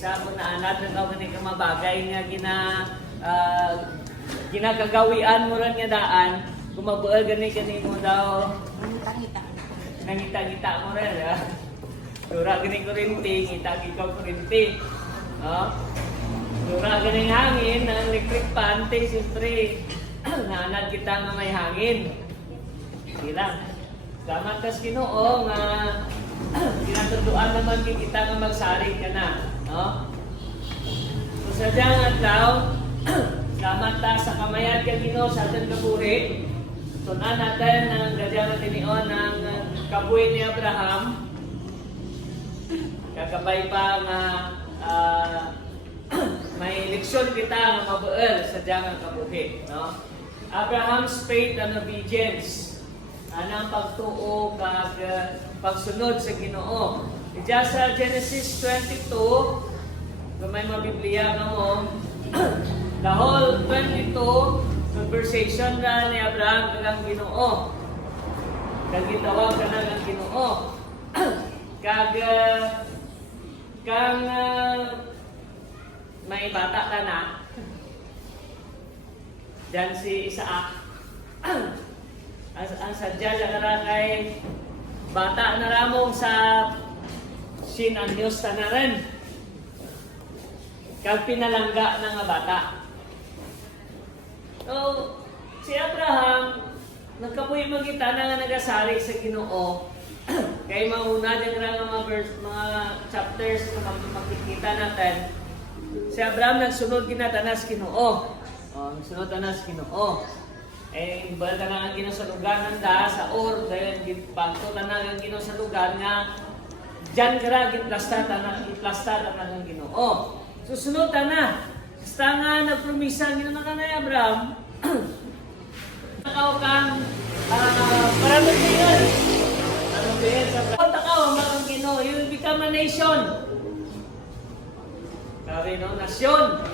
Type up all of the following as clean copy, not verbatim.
promisa kung naanad na ka ka mabagay nga ginakagawian mo rin nga daan, kung mabuel gani mo daw, nangita-ngita mo rin, ha? Dura gani kurinti, ngita ikaw kurinti. No? Dura gani hangin, ang electric pan, siyempre, naanad kita nga may hangin. Silang. Salamat kas Ginoo nga ginatuduan naman kita nga magsarig ka na. No? So sa diyang adlaw, salamat ta sa kamayan ka Ginoo sa ating kabuhi. Tunan natin ang gadyang tinion ng kabuhi ni Abraham. Kakabay pa nga may leksyon kita nga mabuel sa diyang kabuhi. No? Abraham's faith and obedience. Anang pagtuo kag pagsunod sa Ginoo. Diya sa Genesis 22, kung may mabibliya ka mo, the whole 22 conversation na ni Abraham kag ang Ginoo. Kag gitawag ka na ang Ginoo. Kag may bata ka na. Diyan si Isaac. Ang sadya na kay bata na ramong sa sinanyos na rin. Kag pinalangga na nga bata. So, si Abraham, nagkapuy magita na nga nagasari sa Ginoo. Kay mauna din nga mga chapters na makikita natin. Si Abraham nagsunod kinatanas Ginoo. Nagsunod tanas Ginoo. Bala na ang Ginoo sa lugar nanda sa Ur, dahil pagto na ang Ginoo sa lugar nga diyan kara giplasta na ang Ginoo. Susunod na. Basta nga nagpromisa Ginoo na kanay Abraham. Takaw kang paranubihan. Paranubihan sa Abraham. Takaw ang Ginoo, you will become a nation. Sabi no, nasyon.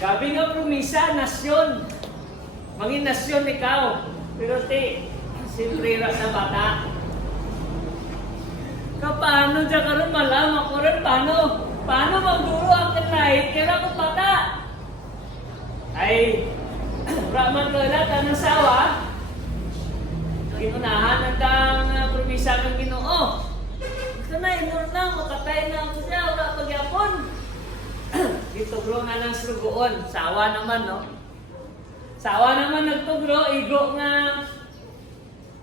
Gabi nga promisa, nasyon. Mangin nasyon ikaw. Pero siyempre na bata. Paano dyan ka rin malam? Ako rin paano magduro ang kanahit? Kaya akong bata. Ay, raman ka na, tanang sawa. Ginunahan ang promisa ng Ginoo. Kanay, mo na, makatay na ako siya. Wala pagyapon. Gitugro nga ng surugoon. Sawa naman, no? Sawa naman nagtugro, igo nga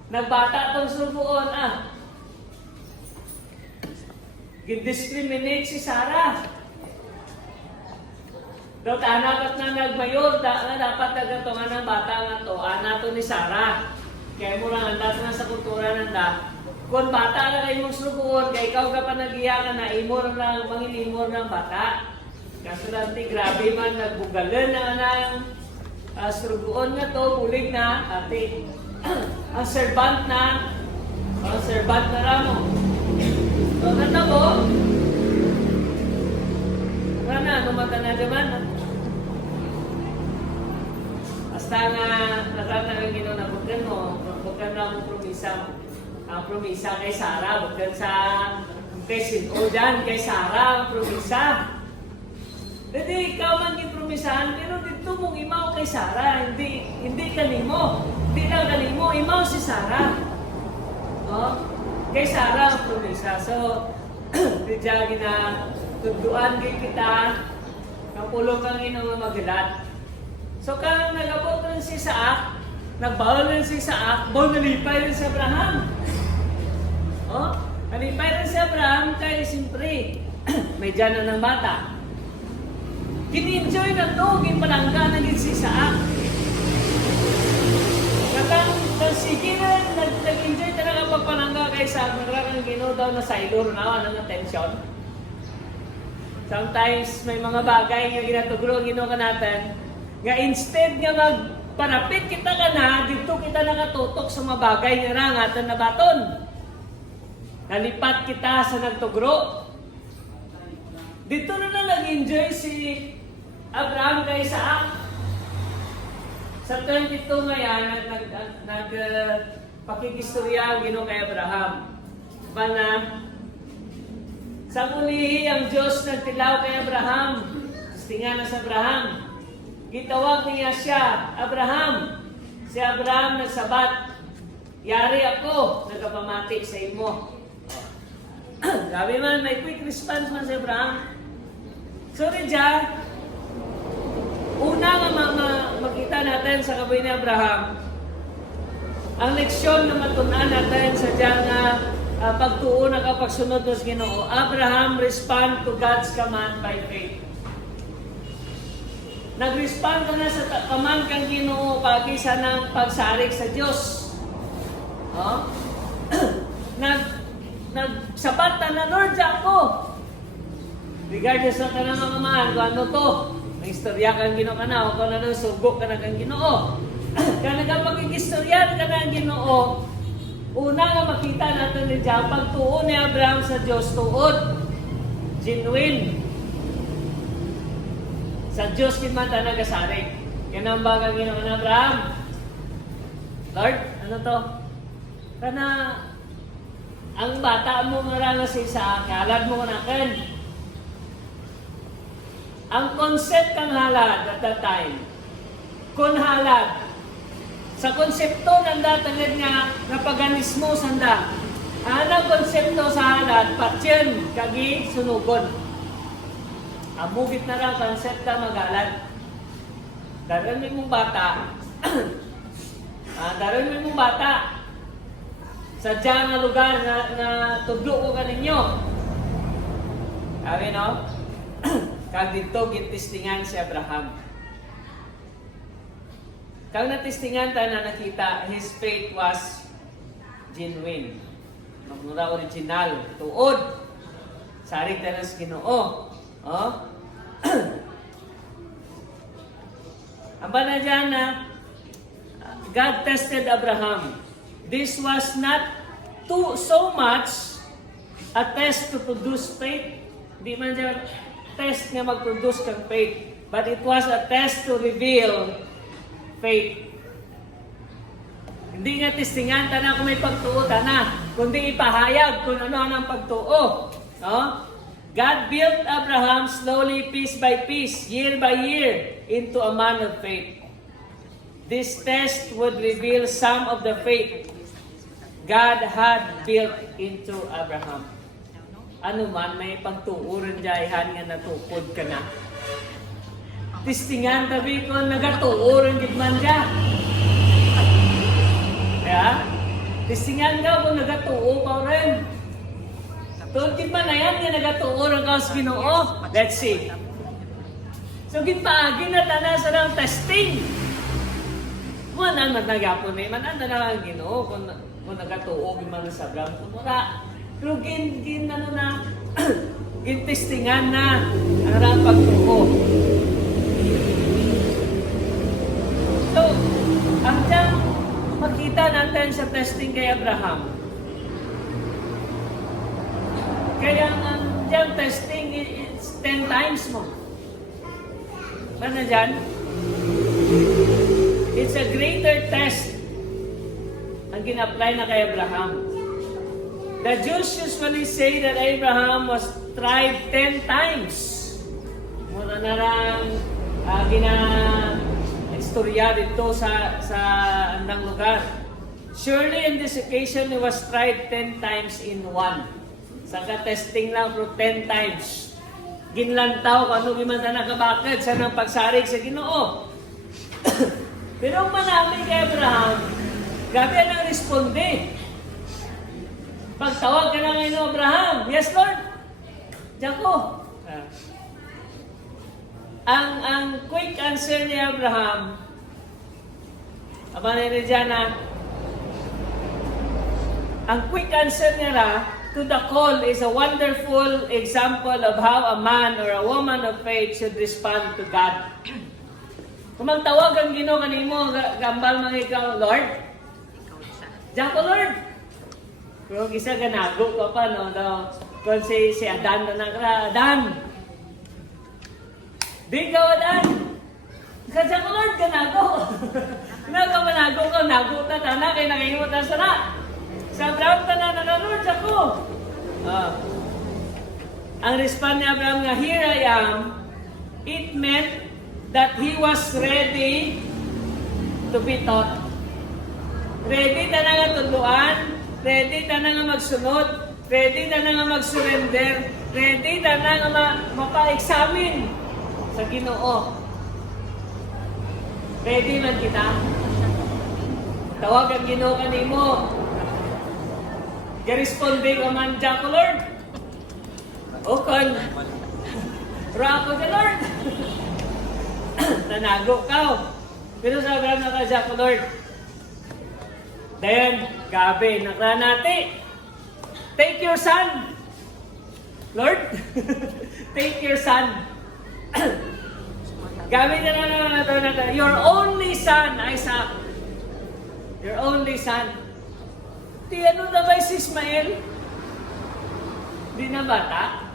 nagbata tong surugoon, gindiscriminate si Sarah. Daw tanapat na nagmayor, dapat nagatungan ng bata nga to, to ni Sarah. Kaya mo lang andas nga sa kultura nanda. Kung bata na kayo mong surugoon, kaya ikaw ka pa nagiya ka na imor lang, manginimor ng bata. Kaso lanti, grabe man, nagbugalan na surugoon na to, bulig na, ati, ang servant na ramo. So, natabo, wala na, kumata na naman. Basta nga, natatangin Ginoo na bukan mo, bukan na mo promisa. Ang promisa kay Sarah, bukan sa kay Sino dyan, kay Sarah, ang promisa. Hindi ikaw man gipromisahan, pero dito mong imaw kay Sarah, hindi kanimo. Hindi lang kanimo, imaw si Sarah. No? Kay Sarah ang promisa. So, diyan tuduan kay kita, kapulong kang Ginoo maghilat. So, kang nagabot rin si Isaac, nagbawal rin si Isaac, nalipay rin si Abraham. Nalipay rin si Abraham, kaya siyempre, may dyan ng bata. Kini-enjoy na ito, kinpalangga na si Isaac. Sige na, nag-enjoy talaga pagpanangga kay Isaac. Nagrakang Ginoo daw na sailor na, ng atensyon. Sometimes, may mga bagay nga ginatugro, Ginoo ka natin, nga instead nga magpanapit kita ka na, dito kita nakatutok sa mga bagay nga rangatan na baton. Nalipat kita sa nagtugro. Dito na nag-enjoy si Abraham kay Isaac. Sa 22 ngayon, pakikistorya ang Ginoo kay Abraham. Bana, Sa mulihi ang Diyos nagtilaw kay Abraham. Tinga na sa Abraham. Gitawag niya siya, Abraham. Si Abraham nagsabat, yari ako, nagapamati sa imo. Gabi man, may quick response man si Abraham. Sorry, Jah. Una nga makita natin sa kabuhi ni Abraham, ang leksyon na matunan natin sa diyan nga pagtuon na kapagsunod ng Ginoo. Abraham respond to God's command by faith. Nag-respond ka na sa command kang Ginoo pagisa ng pagsarik sa Diyos. Oh? Nagsabat na Lord ako. Regardless ng kanang mga mahal, kung ano to, may istorya kang Ginoo ka na, o kung ano, sugok ka na kang Ginoo. Kaya nagpag-istorya ka na ang Ginoo, una nga makita natin ni Jah, pagtuon ni Abraham sa Diyos, tuod, genuine. Sa Diyos kinmata nagasarik. Yan ang bagang Ginoo na Abraham. Lord, ano to? Kana, ang bata mo marana sa isa, halad mo kanakan. Ang concept kang halad at that time, kung halad, sa konsepto ng datangad nga napaganismo sanda, anong konsepto sa halad, patyen, kagi, sunugon. Amugit na lang konsepta magalad. Daran mo mong bata, daran mo mong bata, sadya nga lugar na tudlo ko kaninyo. Sabi no? Kag dito gintistingan si Abraham. Kag natistingan ta na nakita, his faith was genuine. Magmura original, tuod. Saring tanas Ginoo. Oh? Ang na dyan na God tested Abraham. This was not so much a test to produce faith. Di man dyan test nga mag-produce kang faith. But it was a test to reveal faith. Hindi nga testingan ta na kung may pagtuo ta na, kundi ipahayag kung ano ang pagtuo. No? God built Abraham slowly, piece by piece, year by year, into a man of faith. This test would reveal some of the faith God had built into Abraham. Ano man, may pagtuuran dyahan nga natukod ka na. Tistingan tabi ko, nagatuuran gid man dya. Kaya, tistingan ka kung nagatuo pa rin. Tulkit man na yan, nga nagatuuran ka sa Ginoo. Let's see. So, ginpaagin na tanan sa ng testing. Kung anong nagapon may man, ano na ang Ginoo, kung nagatuo, gin man sa Abraham. Kumura, pero ano na, gintistingan na ang pagtuo. So, ang diyang makita natin sa testing kay Abraham. Kaya ang diyang testing, it's 10 times mo. Ano dyan? It's a greater test ang gina-apply na kay Abraham. The Jews usually say that Abraham was tried 10 times. Muna na lang gina-istorya dito sa andang lugar. Surely in this occasion, he was tried 10 times in one. Saka testing lang for 10 times. Ginlantaw kung ano giman na nakabakad sa nang pagsarig sa Ginoo. Pero ang manami kay Abraham, gabi ang responde. Pagtawag ka na ngayon, Abraham, yes Lord, diyan ko. Ang quick answer ni Abraham, aba na dyan na, ang quick answer niya to the call is a wonderful example of how a man or a woman of faith should respond to God. Kung magtawag ang Ginoo kanimo, gambal mga ikaw, Lord, diyan ko Lord. Pero isa ganago ka pa, no? Kung si Adan na nakra, Adan! Di ka, Adan! Kasi ko, Lord, ganago! Nagkamanago ka, nago na tana, kaya nakihimot na sana. Sa Abraham na Lord, ako! ang respond ni Abraham nga, here I am, it meant that he was ready to be taught. Ready na nga tuluan, ready na nga magsunod, ready na nga mag-surrender, ready na nga mapa-examine sa Ginoo. Ready man kita. Tawag ang Ginoo kanimo. Ga-responde ka man dyan ko, Lord. O kon, rapo ka, Lord. Nanago ka. Pero sa Abraham na ka dyan ko, Lord. Then, gabi, nakranati. Take your son. Lord, take your son. Gabi na your only son, Isaac. Your only son. Di ano na ba si Ismael? Di na bata?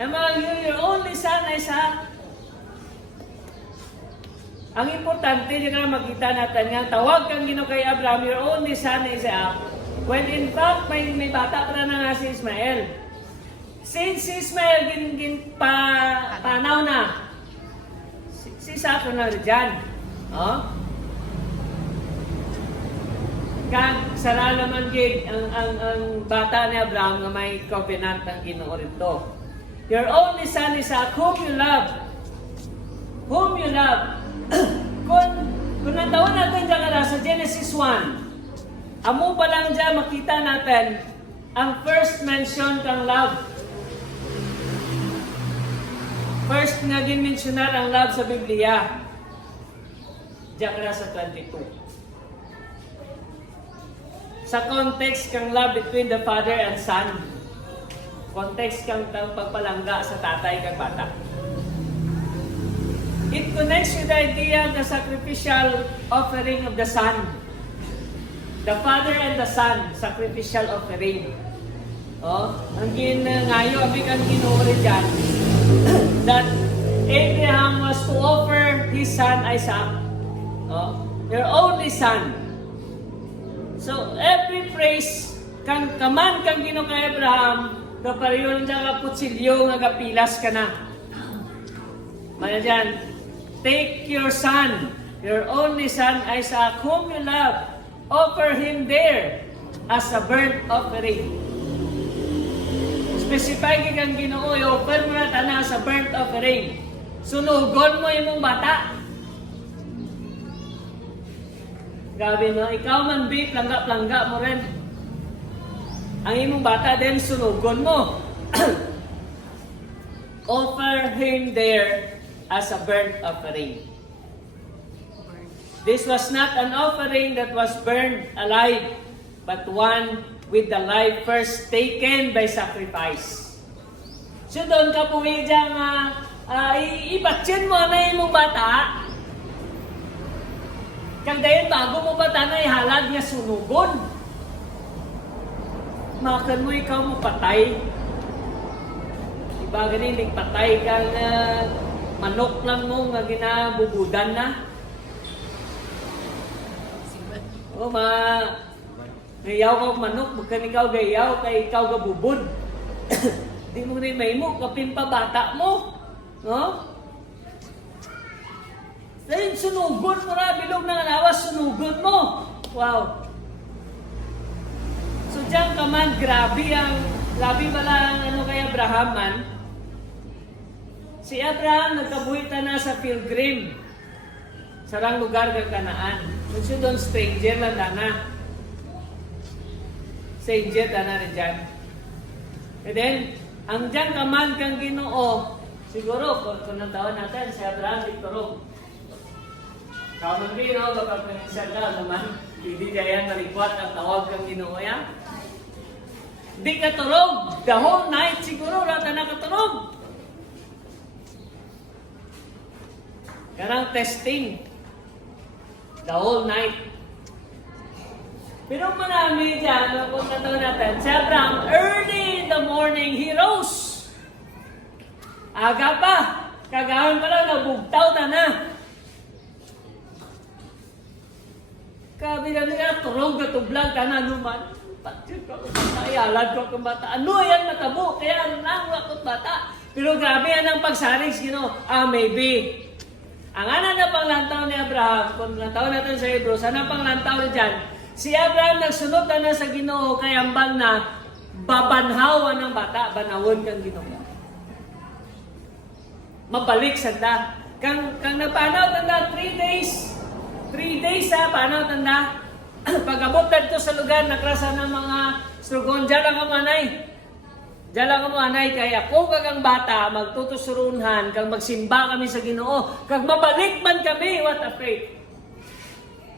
Your only son, Isaac. Ang importante, yun na makita natin nga, tawag kang Ginoo kay Abraham, your only son, Isaac. When in fact, may bata pa na nga si Ismael. Since si Ismael panaw na, si Isaac na rin dyan. Oh? Kag sara naman gid ang bata ni Abraham nga may covenant ang Ginoo rito. Your only son Isaac, whom you love. Whom you love. Kung natawan natin dyan sa Genesis 1, amo pa lang dyan makita natin ang first mention kang love. First na dimensionar ang love sa Biblia. Diyan sa 22. Sa context kang love between the father and son. Context kang pagpalangga sa tatay kag bata. It connects with the idea of the sacrificial offering of the son. The father and the son, sacrificial offering. Oh, ang ginangayo, abig ang ginuuri dyan, that Abraham was to offer his son Isaac, oh, your only son. So, every praise, kaman kang Ginoo kay Abraham, kapareyon dyan ka kutsilyo nga kapilas ka na. Maya dyan, take your son, your only son Isaac, whom you love, offer him there as a burnt offering. Specify kang Ginoo, i-offer mo na tana sa burnt offering. Sunugon mo imong bata. Grabe no, ikaw man bit, langga-langga mo rin. Ang imong bata din, sunugon mo. Offer him there as a burnt offering. This was not an offering that was burned alive, but one with the life first taken by sacrifice. So doon ka puwi dyan, ibatsin mo na yung bata. Kag dayon bago mo bata na ihalad niya sunugon. Makan mo ikaw mo patay. Diba ganin, patay kang manok lang mo nga ginabubudan na. O gayaw ka manok, bukan ikaw gayaw, kay ikaw gabubod. Di mo rin may mo, kapin pa bata mo. No? Dahil sunugon mo na, bilog na lawas, sunugon mo. Wow. So diyan ka man, grabe pala ang kay Abraham man. Si Abraham nagkabuhita na sa pilgrim. Sarang lugar ng Kanaan. Kung doon stranger lang na. Stranger na rin dyan. And then, ang dyan ka man kang Ginoo, siguro, kung nantawan natin, si Abraham Victorog. Kaman Ginoo, kapag pinisal ka naman, hindi kaya nalikwat ang tawag kang Ginoo yan. Di ka turog. The whole night siguro, rata na katurog. Karang testing. The whole night. Pero marami dyan, kung natawag natin, si Abraham, early in the morning, he rose. Aga pa. Kagahan pa lang, nabugtaw na. Kabila nila, turog na tublag ka na naman. Patsyot ko akong bata, ialad ko akong bata. Ano yan matabo? Kaya nang akong bata. Pero grabe yan ang pagsaring sa Ginoo. Maybe. Ang anak na panglantaw ni Abraham, kung lantaw natin sa Hebrews, anong panglantaw na dyan? Si Abraham nagsunod na sa Ginoo, kaya ambang na babanhawan ng bata, banawon kang Ginoo. Mabalik sanda. Kang napanaw tanda 3 days. 3 days panaw tanda. Pag-abot dito sa lugar, nakrasa ng mga strugon, dyan lang ang manay. Diyan lang ang anay, kaya ako kagang bata, magtutusurunhan, kang magsimba kami sa Ginoo, kag mabalik man kami, what a faith.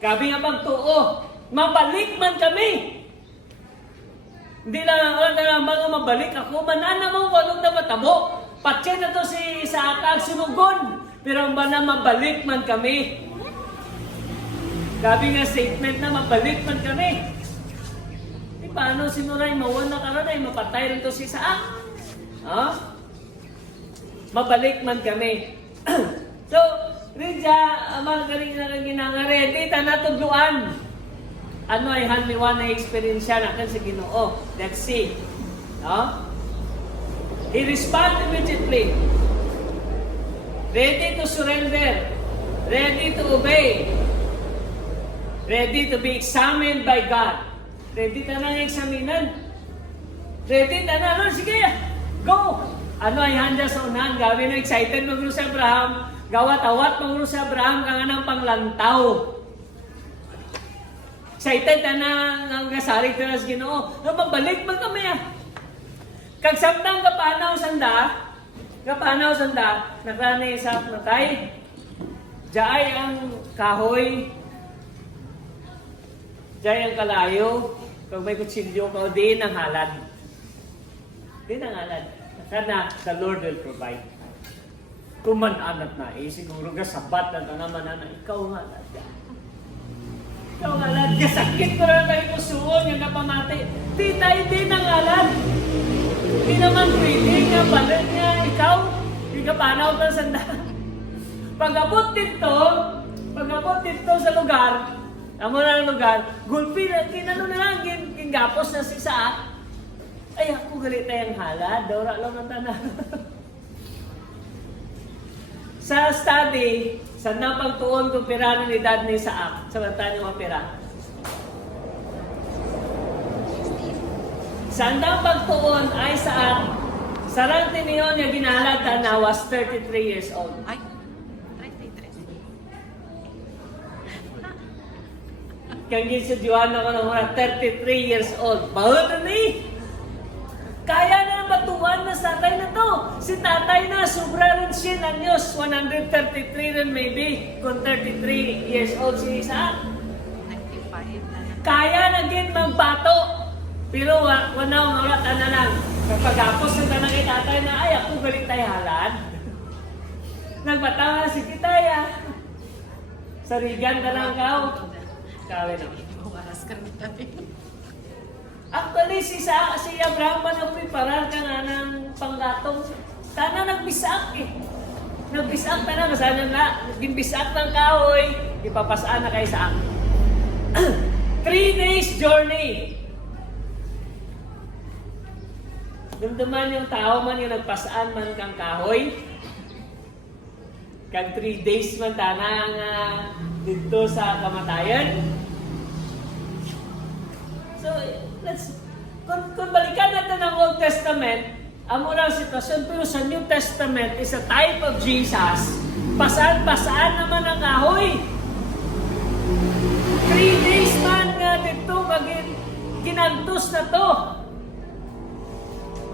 Kabi nga magtuo, mabalik man kami. Hindi lang ako na mga mabalik ako, manana mo, walong na matabo. Patse na to si Isaac, sinugon. Pero ba na mabalik man kami? Kabi nga statement na mabalik man kami. Paano si Nuray mawan na karon ay mapatay rin to si Isaac? Mabalik man kami. So, Ridja, mga galing na ginanga, ready, tanatudluan. Ano ay hanliwan na experience siya natin sa Ginoo. Let's see. He responded immediately. Ready to surrender. Ready to obey. Ready to be examined by God. Ready na lang eksaminan. Ready na lang. Sige, go! Ano ay handa sa unahan? Gawin na excited magro sa Abraham. Gawat-awat magro sa Abraham kang anang panglantaw. Excited na ang kasarig na sa Ginoo. Mabalik man kami Kag samtang kapanaw sanda, nakrani sa matay. Diay ang kahoy. Diay ang kalayo. Kung may kutsilyo ka, di nang halad. Di nang halad. Kana, the Lord will provide. Kung man-anat na, siguro ka sabat na naman na, ikaw halad. Ikaw halad. Kasakit ko na tayo kusuon, yung napamati. Di tayo, di nang halad. Di naman pwede nga, balik nga, ikaw. Di ka panaw ka sanda. Pag-abot dito sa lugar, amo na ang lugar, gulpi na, kinano na lang, gingapos na si Isaac. Ay, ako galit tayong halad, dora lang ang tanan. Sa study, sa napagtuon kung piranan ni dad ni Isaac, sa banta niyo mga pira. Sa napagtuon ay Isaac, sarang tiniyon niya ginalad na was 33 years old. Ay. Kaya sa Diwan ako ng mga 33 years old. Bahut na Kaya na matuwan na sa tatay na to. Si tatay na, sobra rin siya ng Diyos. 133 rin maybe. Kung 33 years old si Isaac. 95 na. Kaya na din magbato. Pero wala na lang. Kapag apos na kay tatay na, ay ako galit tayo halad. Nagbatawa si kitaya. Sarigan na lang kao. Kawin na. Waras ka rin tayo. Actually, si Abraham pa nagpreparar ka na ng panggatong. Tana nagbisak Nagbisak na masana na. Gimbisak ng kahoy. Ipapasaan na kay Isaac. 3 days journey. Dumduman yung tao man yung nagpasaan man kang kahoy. Kag 3 days man tanang dito sa kamatayan. So, kung balikan natin ang Old Testament, amo na ang sitwasyon, pero sa New Testament is a type of Jesus. Pasaan naman ang kahoy. 3 days man nga dito, ginantos na to.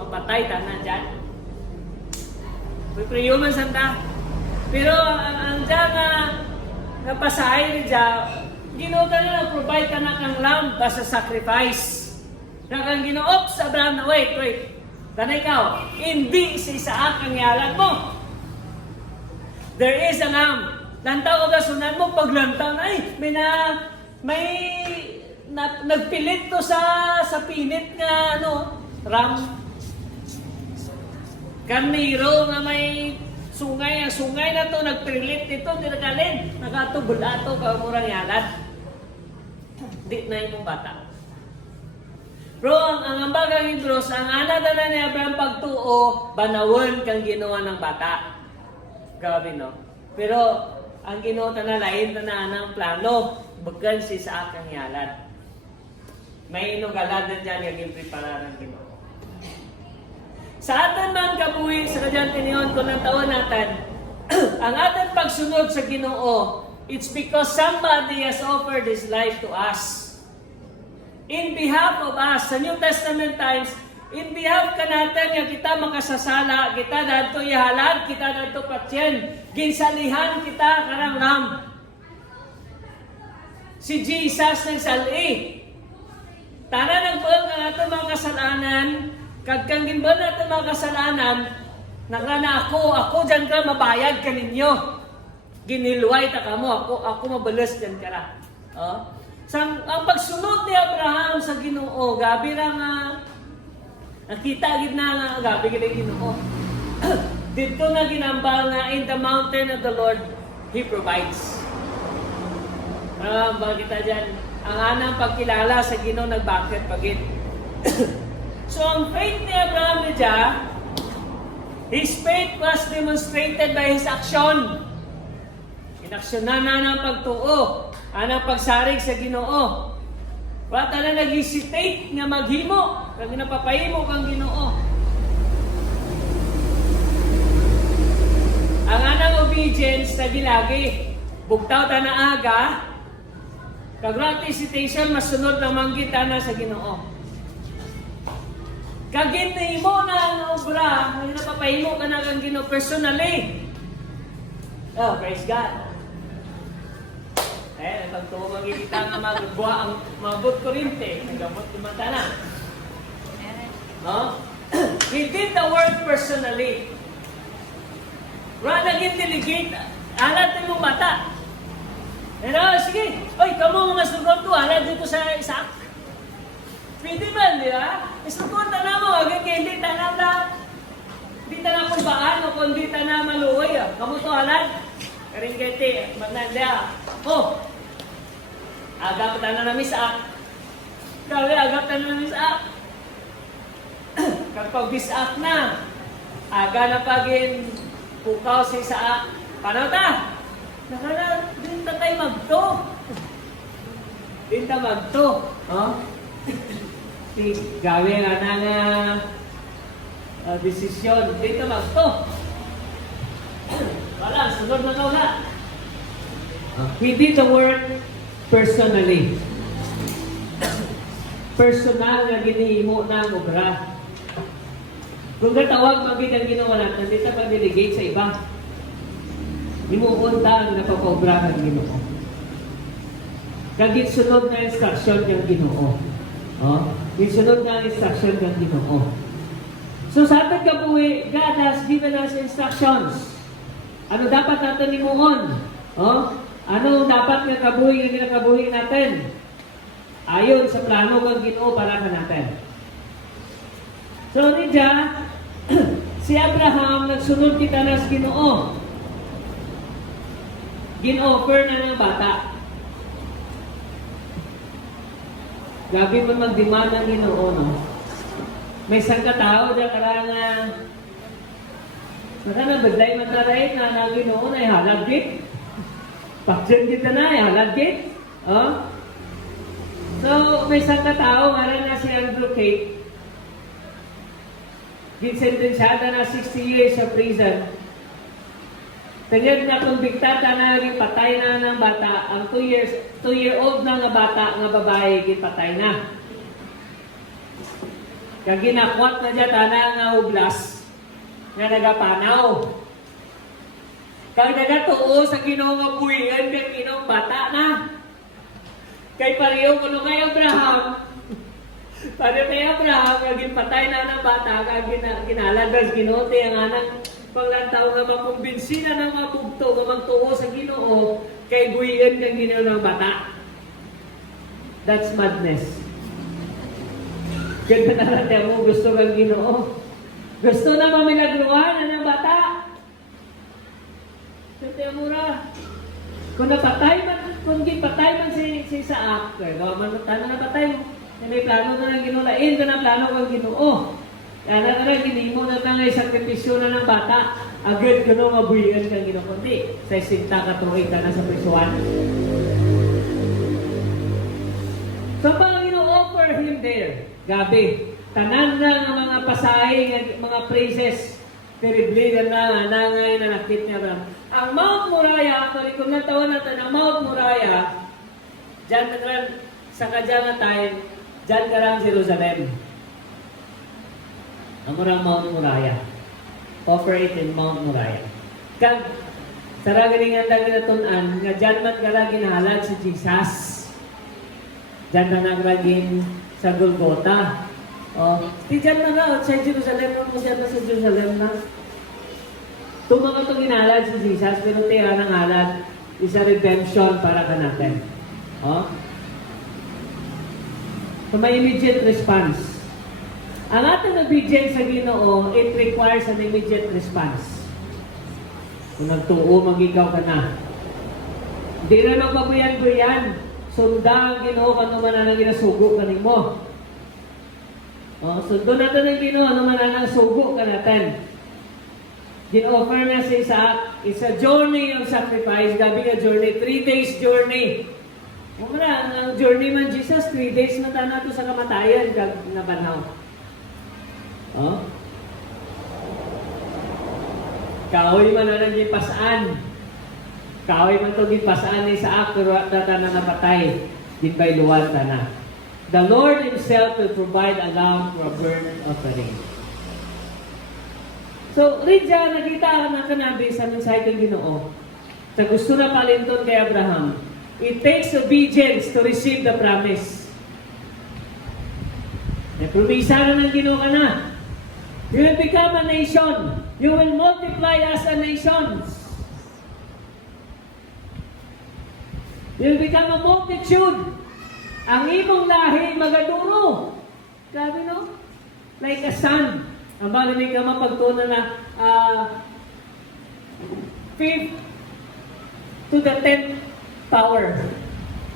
Mapatay tanan dyan. Pero human santa. Pero ang dyan nga pasahay ni dyan, Ginoo na provide ka na kang lamb sa sacrifice. Na kang Ginoo, sa Abraham na, wait. Tanay ikaw, hindi si Isaac ang yalan mo. There is a lamb. Lantaw o gasunan mo, paglantaw na may nagpilit to sa pinit nga ram. Karniro nga may sungay na to, nagpilit nito, dinagalin. Nakatubula to, kamurang yalan. Di na yung bata. Pero ang ambagang Idros, ang ana tanan ni Abraham pagtuo, banawon kang ginawa ng bata. Grabe no? Pero ang Ginoo tanan lain tanan ang plano, bagan si sa akang yalan. May inugalad na dyan yung prepara ng Ginoo. Sa atin man kabuhi, sa kadyang tiniyon ko ng taon natin, ang ating pagsunod sa Ginoo, it's because somebody has offered his life to us. In behalf of us, sa New Testament times, in behalf ka natin nga kita makasasala, kita dadto ihalad, kita dadto patsyen, ginsalihan kita karangram. Si Jesus nagsali. Tara nagbuong ng ato mga kasalanan, kagkang ginbuong nato mga kasalanan, nagrana ako dyan ka mabayad ka ninyo. Ginilway ta ka mo, ako mabalas dyan ka na. Oh? Ang pagsunod ni Abraham sa Ginoo, gabi lang nakita gid na nga gabi gid Ginoo. Dito na ginambal nga in the mountain of the Lord, He provides. Bakit dyan? Ang anang pagkilala sa Ginoo nagbakit pagit. So ang faith ni Abraham ni Jah, his faith was demonstrated by his action. Inaksyonan na ng pagtuo, anang pagsarig sa Ginoo. Wala na nag-hesitate nga maghimo, kag napapahimo kang Ginoo. Ang anang obedience na gilagi, bugtaw ta na aga, kag hesitation masunod na manggita na sa Ginoo. Kag ginhimo na ang obra, nga napapahimo ka na kang Ginoo personally. Oh, praise God. Pag ito magkikita nga magbuha ang mabot kurinte, nagamot kumanta na. No? He did the work personally. Wala naging delegate. Alat mo bata. Pero sige, oy, kamu mas lugon to, alat dito sa Isaac. Pwede ba, di ba? Islugon ta na mo, agad hindi ta na lang. Hindi ta na kulbaan o kundi ta na maluoy. Kamu to alat? Karingkete, magnanda. Oh, agap ta na misak. Kali agap ta na misak. Kapag bisak na, aga na pagin pukaw si Isaac. Paano ta? Nakala, din ta tayo magto. Din ta magto. Oh? Gawin nga ng desisyon. Din ta magto. Wala, sunod na kaula. He did the work personally. Personal na ginihimo ng obra. Kung katawag magiging ang ginawa natin, hindi sa pag-delegate sa iba. Himuunta ang napapobra ng Ginoo. Kagit sunod na instruction ng Ginoo. Oh? Sunod na instruction ng Ginoo. So sa ating kabuhi, God has given us instructions. Ano dapat natin imuon? Oh? Ano dapat nga kabuhi yung kabuhi natin? Ayon sa plano ng Ginoo para sa natin. So Nidja, si Abraham nagsunod kita na sa Ginoo. Gin-offer na ng bata. Gabi mo mag-demand ng Ginoo, no? May isang katao dyan karang nagdlay mataray na ng Ginoo na ihalagit. Paksin kita na ihalagit. Oh? So, may isang katao, marang na si Andrew Kate. Ginsentensyada na 60 years sa prison. Tanyag na kumbikta na rin patay na ng bata. Ang 2-year-old na nga bata, nga babae, gipatay na. Kag ginakwat na dyan, na nga ublas, nga nagapanaw. Kag nagatuo sa Ginoo nga buhian, kag Ginoo bata na. Kay pareho kuno kay Abraham, pareho kay Abraham, kag gipatay na ng bata, kag ginalagas Ginoo ang anang paglantaw nga makumbinsi na ng mga bugto nga magtuo sa Ginoo kay buhian kang Ginoo ng bata. That's madness. Ganda na natin mo, gusto kang Ginoo. Gusto na mamilagruhan na ng bata. Sante mura. Kung napatay man, kung gipatay man si Isaac, kaya man na napatay mo. May plano na ng Ginoo, lain ka na plano kang Ginoo. Kaya na ginimo na ngay sakripisyo na ng bata. Agad ka no, mabuhian kang Ginoo. Kundi, sa isinta ka tuloy ka na sa prisuan. So, pang Ginoo-offer him there, gabi, tanan na ng mga pasahe, mga praises, terrible na nangay na nakit niya ba. Ang Mount Moriah, kung natawa natin, ang Mount Moriah, dyan na sa kadyang time, dyan ka lang Jerusalem. Ang murang Mount Moriah. Offer it in Mount Moriah. Kag, saragaling ang dagi na tunan, nga dyan man ka lang ginahalad si Jesus. Dyan na nagragin sa Golgotha. O, di dyan na nga, sa Jerusalem, mo siya na sa Jerusalem na. Itong mga itong ginahalad si Jesus, pero tira ng halad, isa redemption para ka natin. O? So may immediate response. Ang ating obedience sa Ginoo, it requires an immediate response. Kung nagtuo, mag-ikaw ka na. Hindi na lang pabuyan-buyan. Sunda ang Ginoo, kung naman na ginasugo ka mo. O, sundo natin ang Ginoo, ano man na sugo ka natin. Gin-offer na si Isaac. It's a journey of sacrifice. Gabi ka journey. 3 days journey. Umara, ang journey man Jesus, 3 days na tayo nato sa kamatayan na banaw. Oh? Kahoy man na nang pasaan. Kahoy man ito gipasaan ni Isaac, pero tata na napatay. Di ba'y luwan na. The Lord Himself will provide a lamb for a burnt offering. So, Ridja, nakita na kanabi sa mensahe ng Ginoo. Sa gusto na palinton kay Abraham, it takes obedience to receive the promise. May promisa na ng Ginoo ka na. You will become a nation. You will multiply as a nation. You will become a multitude. Ang imong lahi magaduro. Grabe no? Like a sun. Ang bagay ka mapagtuna na 5 to the 10th power.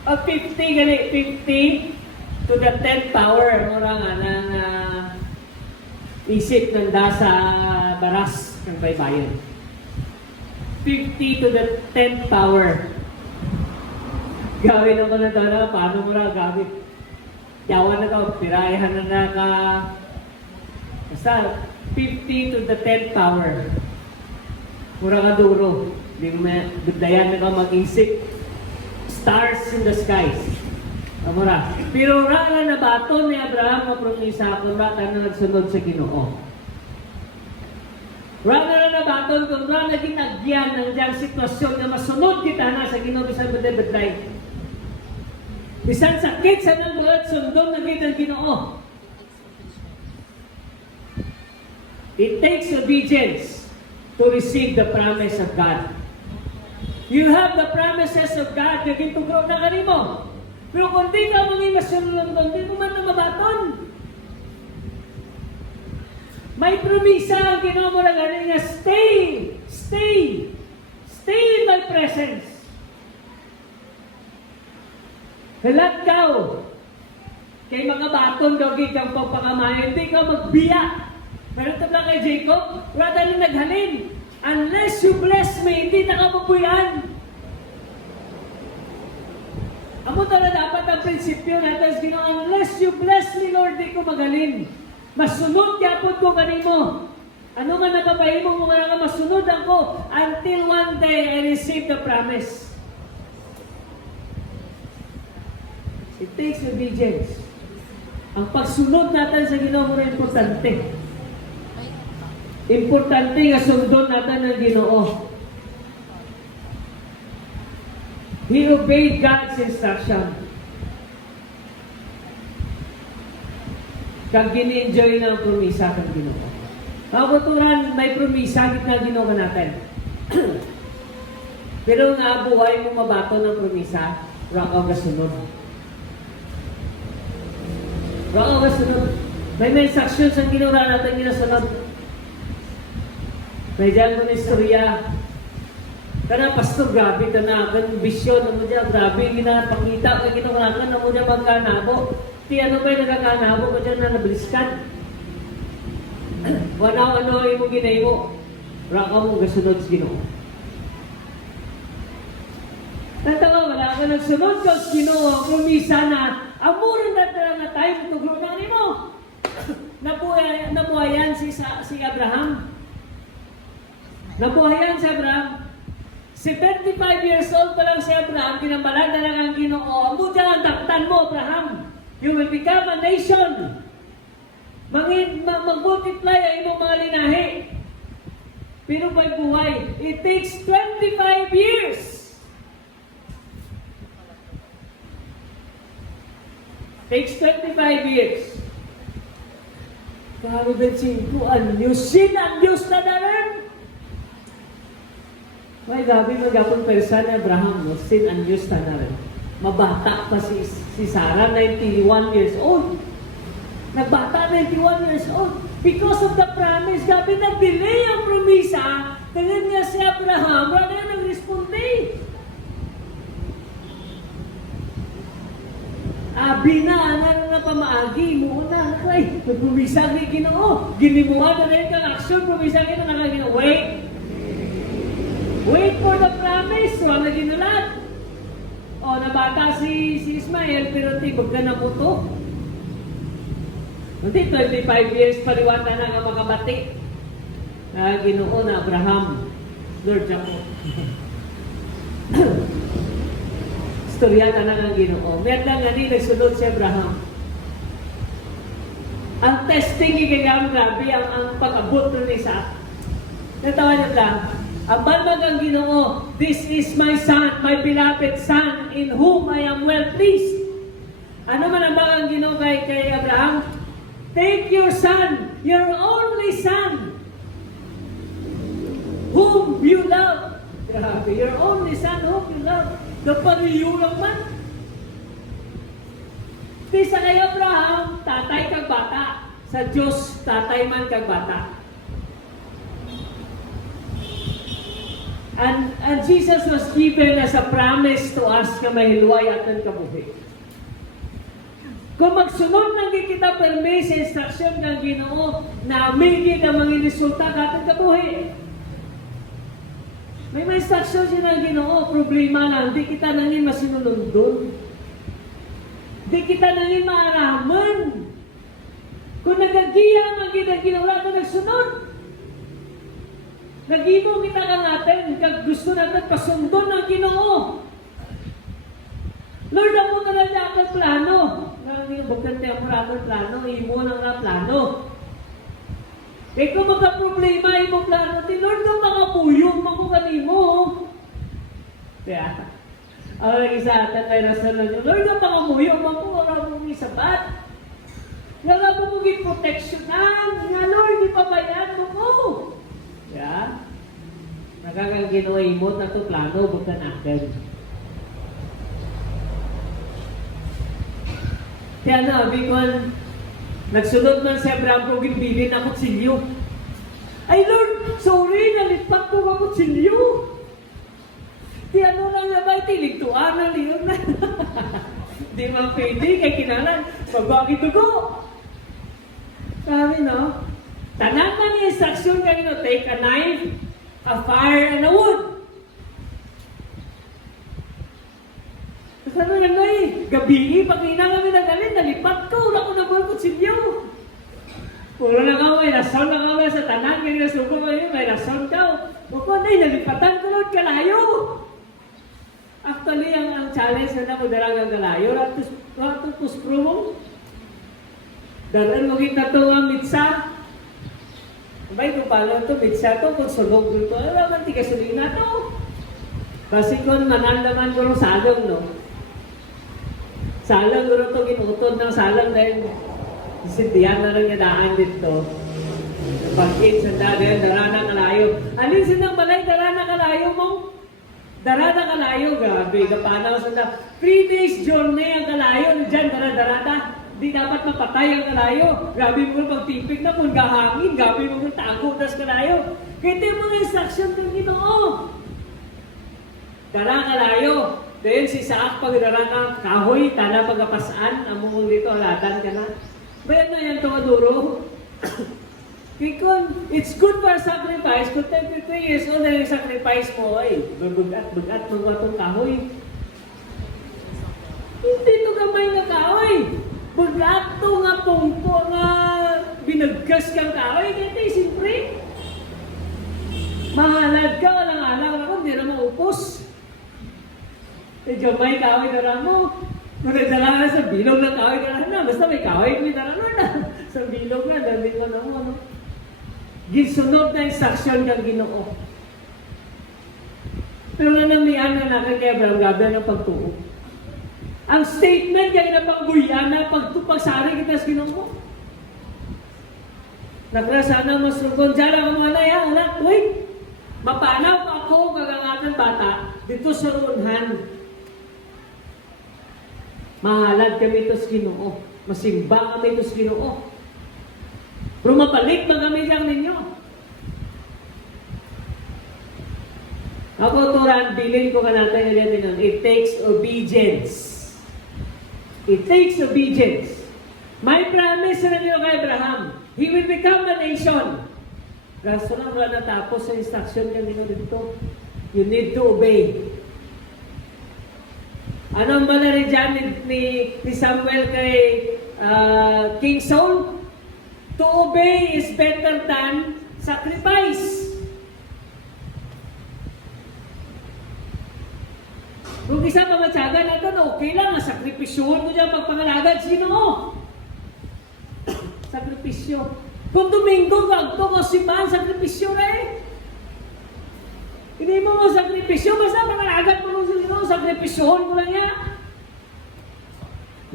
50 gani, 50 to the 10th power. Mura nga ng isip ng sa baras ng baybayin. 50 to the 10th power. Gawin ako na ito na, paano mo na gawin? Yawan na ka, pirayahan na ka. Basta, 50 to the 10th power. Mura ka duro. Dayan na ka mag-isip. Stars in the skies. Amura. Pero rana na baton ni Abraham na promisa kung rana na nagsunod sa Ginoo. Rana na baton kung rana ginagyan ng diyang sitwasyon na masunod kita na sa Ginoo bisan badlay. Bisan sakit sa nang buhat sundon na kita ng Ginoo. It takes obedience to receive the promise of God. You have the promises of God na gitugro na kanimo. Pero kung di ka mga masunod doon, di mo man na mabaton. May promisa ang Ginoo mo lang nga, stay in my presence. Halat ka kay mga baton daw kang pagpakamayan, hindi ka magbiya. Meron tabla kay Jacob, wala tayo naghalin. Unless you bless me, hindi na ka mabuyan. Amo talaga dapat ang prinsipyo natin, Ginoo, unless you bless me, Lord, di ko magalin. Masunod yapon ko kanimo. Ano man napapahimo mo nga masunod ako until one day I receive the promise. It takes obedience. Ang pagsunod natin sa Ginoo mo rin importante. Importante nga sundon natin ang Ginoo. He obeyed God's instruction. Kag gini-enjoy na ang promisa ng Ginoo. Kaguturan, may promisa na Ginoo ka natin. Pero nga, buhay mo mabato ng promisa, rakaw ka sunod. Rakaw ka sunod. May instructions ang Ginoo natin ginasunod. May dyan mo na istorya. Kana pastor, grabe ka na. Kan bisyon mo dyan, grabe ginapakita. Kaya ginawakan na mo dyan magkanabo. Ti ano ba'y nagkakanabo ko dyan na nabliskan? Ano mo ginay mo? Raka mo gasunod sa Ginoo. Natawa, wala ka nagsunod ka sa Ginoo. Ang promisa na, amuro na talaga tayo, tutugro na mo. Nabuhayan si Abraham. Nabuhayan si Abraham. 75 years old pa lang si Abraham, kinambalan na lang ang Ginoo. Amo dyan ang taktan mo, Abraham. You will become a nation. Mag-multiply ang iyong mga linahi. Pero by buhay, it takes 25 years. Takes 25 years. Karo din singkuan, yusin ang Diyos na daran. May gabi magapon persa ni Abraham, no? Sin ang Diyos na daran. Mabata pa si Sarah, 91 years old. Nagbata, 91 years old. Because of the promise, gabi nag-delay ang promisa, tingin nga si Abraham, wala na nag-responde. Abi na pamaagi mo na, ay, nagpromisa ni Ginoo. Ginimuha na rin kang action, promisa ka na Ginoo. Wait for the promise, wala ginulat. O, nabata si Ismael, pero tibag ka na mo to. Hindi, 25 years paliwata na nga makabati. Ginoo na Abraham. Lord Jacob. Storyata na nga Ginoo. Merda nga ni nagsunod si Abraham. Ang testing igagam grabe ang pag-abot ng isa. Natawa niyo lang. Ang banbag ang Ginoo, this is my son, my beloved son, in whom I am well pleased. Ano man ang bagang Ginoo kay Abraham? Take your son, your only son, whom you love. Grabe, your only son, whom you love. Napariyo lang man. Di sa kay Abraham, tatay kag bata. Sa Diyos, tatay man kag bata. And Jesus was given as a promise to us na mahilway aton kabuhi. Kung magsunod ng kita permi sa instruction ng Ginoo, na amigin ang mga resulta aton kabuhi. May instruction siya ng Ginoo, problema lang, di kita nangin masinunod doon. Di kita nangin maaraman. Kung nagagiyang ang Ginoo, wala na nagsunod. Nagimo kita ka natin, kag gusto natin pasundon ng Ginoo. Lord, ako na lang akong plano. Bukan tayo mo akong plano, imo na nga plano. Eh kung magka-problema, imo plano, ti Lord, kung mga puyong, makukanimo. Kaya, ang isa atan ay nasalan nyo, Lord, kung mga puyong, makukanimo mong isabat. Wala mo mong proteksyonan. Nga, Lord, di pa bayan mo mo. Kaya, nakakaginawa imo na ito plano, bukan akin. Kaya na, bikon, nagsunod man si Abraham kung ginbilin na kutsilyo. Ay Lord, sorry, nalipat ko ang kutsilyo. Di ano lang na ba, tiligtuan na liyon na. Di man pwede, kay kinalan, magbagi dugo. Sabi no, tanan man yung instruction kanino, take a knife, a fire, and a wood. Sabi nga gabi, pag ina kami nagalin, nalipat ko, wala ko na buwan kutsilyo. Puro na ka, may rason na ka sa tanan, kaya nasuko mo yun, may rason ka. Bukod na, nalipatan ko lang kalayo. Actually, ang challenge na mo darang ang kalayo, ratus promo. Daran mo kita ito ang mitsa. Abay, kung paano ito, mitsa ito, kung sulog ito, alam, di gasolina ito. Kasi kung manandaman ko ng salong, no? Salang guro ito, ginutod ng salang dahil sintihan na lang yadaan dito. Pag-in sa dahil, darana kalayo. Alin sinang balay, darana kalayo mo? Darana kalayo, grabe, kapanaw sa da. 3 days journey ang kalayo, dyan, darada. Di dapat mapatay ang kalayo. Grabe mo pagtipik na kung gahangin, grabe mo tago tas kalayo. Kaya ito yung mga instruction ng Ginoo. Dara kalayo. Then si Isaac pagdaran na kahoy, tana pagapasaan, among dito, alatan ka na. Bayan na yan ito maduro. Kikon, it's good for sacrifice, kung 23 years old na yung sacrifice mo, ay, bugat mo itong kahoy. Hindi ito gamay na kahoy. Bugat ito nga pungpo nga binagkas kang kahoy. Kaya siyempre, mahalad ka, walang anak ako, hindi na maupos. Eh, gamay kahoy na mo. Kung nagdala na sa bilog ng kahoy na, basta may kahoy, may dala na. Sa bilog na, dali ko na mo, ano. Gisunod na instruction kang Ginoo. Pero nanamihan na natin kaya barang-gabi ng pagtuo. Ang statement kaya na pagbuyan na pagtupagsari kita sa Ginoo. Nagrasana masugod dyan ang mga naya, anak, wait. Mapanaw ako kagangatan bata dito sa runhan. Mahalad kami ito sa Ginoo. Masimba kami ito sa Ginoo. Pero mapalit ba kami dyan ninyo? Ako turan, bilin ko ka natin ngayon. It takes obedience. It takes obedience. May promise na nyo kay Abraham. He will become a nation. Raso lang wala natapos sa instruction niya dito. You need to obey. Ano ang balari dyan ni Samuel kay King Saul? To obey is better than sacrifice. Kung isa pa matyaga na ito, okay lang, sakripisyohan ko dyan pagpangalagad. Sino mo? Sakripisyo. Kung Domingo, wag to, simbahan, sakripisyo na eh. Hindi mo sakripisyo, basta pangalagad mo nung sakripisyohan ko lang yan.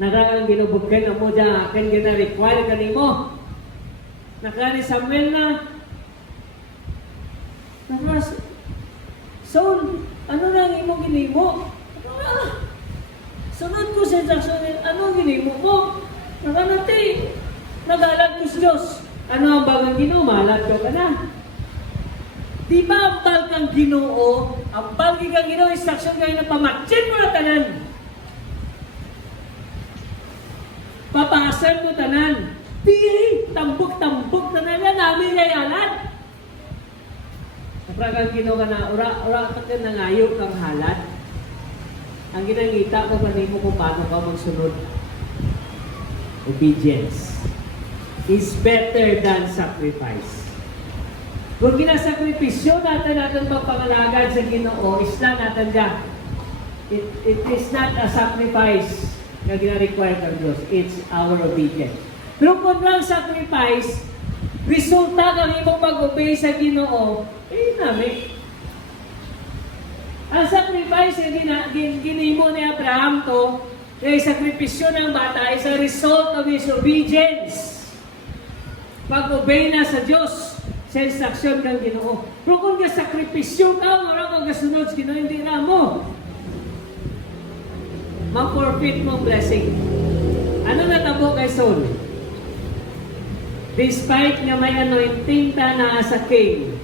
Nakakang ginubugkan na mo dyan, akin gina-require ka ni mo. Nakani Samuel na. Nakras, Saul, ano na ang imong ginimo? Ano na? Sunod ko sa instruction, ano ang ginimo mo? Nakanati, nag-alad ko sa Diyos. Ano ang bagang ginoo? Malad ka na. Di ba ang bal kang ginoo, ang bal kang ginoo, instruction kayo na pamatsin mo na tanan. Papasan mo tanan. Di, tambok-tambok tanan yan, namin yayalan. Kapag kang ginoo ka na, ura ka nangayo kang halad. Ang ginangita ko kanimo kung paano ka magsunod. Obedience is better than sacrifice. Kung ginasakripisyo natin magpangalagad sa Ginoo, isla natin dyan. It is not a sacrifice na gina-require ng Diyos. It's our obedience. Pero kung lang sacrifice, resulta ng imong mag-obey sa Ginoo, namin. Ang sacrifice na ginimo ni Abraham to, na sakripisyo ng bata is a result of his obedience. Pag-obey na sa Diyos, sa instruction kang Ginoo. Pero kung sakripisyo ka, wala kang kasunod sa Ginoo, hindi na mo. Ma-forfeit mong blessing. Ano natabo kay Saul? Despite nga may anointing ta na sa king,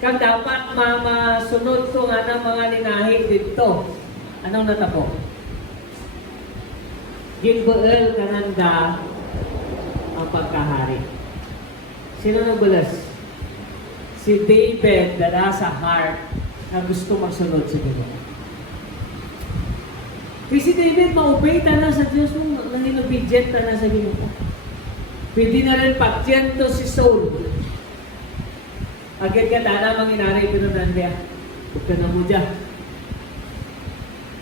kag dapat masunod ko nga ng mga ninahig dito. Anong natabo? Ginbuel kananda ang pagkahari. Sino nagbulas? Si David na nasa heart na gusto magsunod sa Ginoo. Kasi si David, ma-obey ta na sa Diyos mo, nanging obedient ta na sa Ginoo. Pwede na rin patyento si Saul. Agad ka tana manginari pero nandiya. Huwag ka na mo dyan.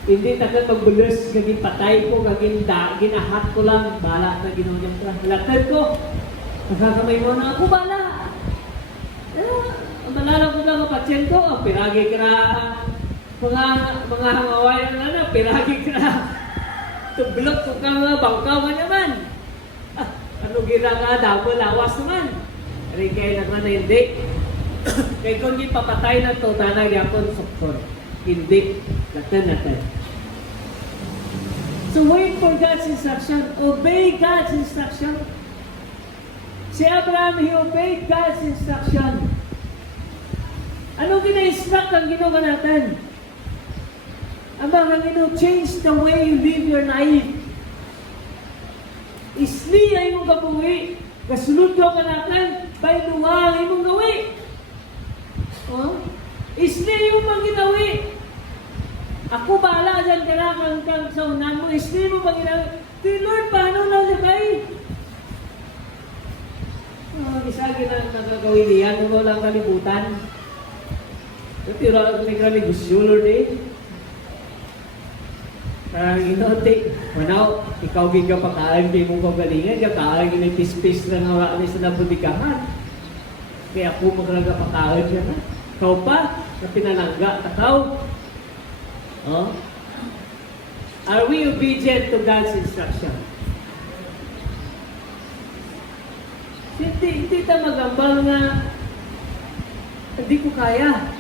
Hindi tagal magbulas, kaging patay ko, kaging ginahat ko lang, bala na ginunyan ka. Lakad ko, nakakamay mo na ako, bala. Ang malala ko lang ang patyento, ang piragi ka na, mga hangawayan na, piragi ka na. Tublok ko ka nga, bangkaw ka naman. Ano gira nga, dabo lawas naman. Rin kayo naman na hindi. Kaya kung hindi papatay na to, tanay yapon sukton. Hindi. Natin. So wait for God's instruction. Obey God's instruction. Si Abraham, he obeyed God's instruction. Ano gina-instruct ang Ginoo natin? Ang mga Ginoo, change the way you live your life. Isli ay mong kabuhi. Kasunod ka natin, by luwang ay mong gawi. Oh? Isli ay mong pang ginawi. Ako bahala dyan ka na kang sa unan mo. Isli mo pang ginawi. Di Lord, paano na sabay? Isa ginang nakagawin niyan, kung walang kalibutan. Tira may kami gusto, Lord eh. Parang inote, manaw, ikaw gig ka pakain, di mong kagalingan, kakain yung pis-pis na nga wala sa nabudikahan. Kaya ako maglaga pakain siya na. Ikaw pa, na pinalangga, takaw. Oh? Are we obedient to God's instruction? Hindi ta magambal nga, hindi ko kaya.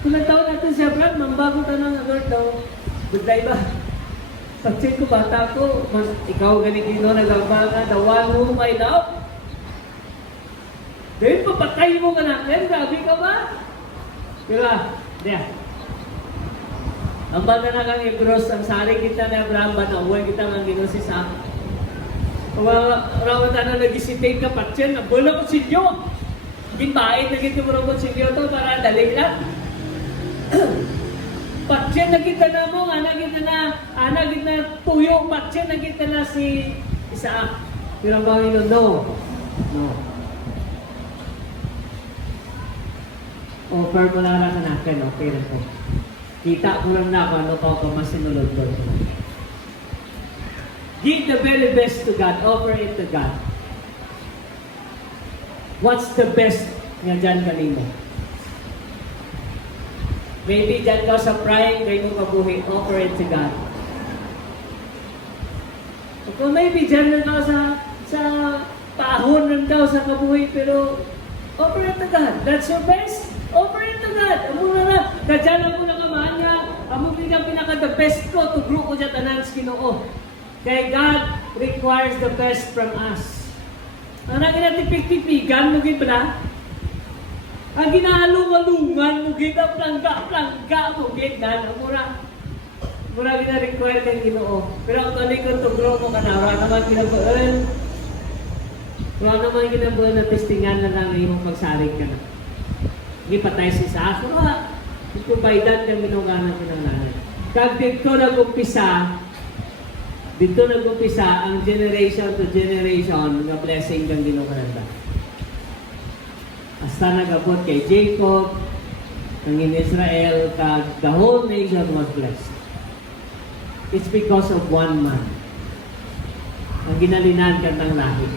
Kung nagtawag natin siya, Brad, mambago ka ng Lord daw. Goodbye ba? Pag-check ko, bata ko, ikaw ganito, nagambal nga, the one whom I love. Dahil papatay mo ka natin, grabe ka ba? Diba? Diya. Ang banda na kang Hebrews, ang sari kita na Abraham, banaway kita ng ginusisak. Rawan na nag-isitate ka patyan, nabula ko silyo. Ginbain na gito mo ko silyo to para daling lang. Patyan na kita na mo, anak kita na tuyo, patyan na kita na si Isaac. Pero ang Panginoon, no. Offer mo lang ka natin, okay na po. Kita ko lang na kung ano pa mas sinulod ko. Give the very best to God. Offer it to God. What's the best nga dyan kanino? Maybe dyan ka sa prime, kayo mo kabuhi. Offer it to God. Kung maybe dyan ka sa pahon ng daw sa kabuhi, pero offer it to God. That's your best. Offer it to God. Amo na na. Nadyan ako nakamaan niya. Amo ka pinaka-the best ko. Tugro ko dyan tanan sa Ginoo. Kaya God requires the best from us. Ang natin mo gid ba? Ang ginaalungalungan mo gid, ang plangga mo gid na. Mura gina-require kang Ginoo. Pero ang talikod tugro mo kanara naman ginabuan. Wala naman ginabuan na testingan na lang yung pagsalig ka na. Hindi patay si Isaac. Wala. Ipubaidan kang minuganan pinangalan. Kag dito nag-umpisa ang generation to generation na blessing kang ginukananda. Hasta nagabot kay Jacob, ng in Israel, kag the whole nation was blessed. It's because of one man. Ang ginalinan kang lahi.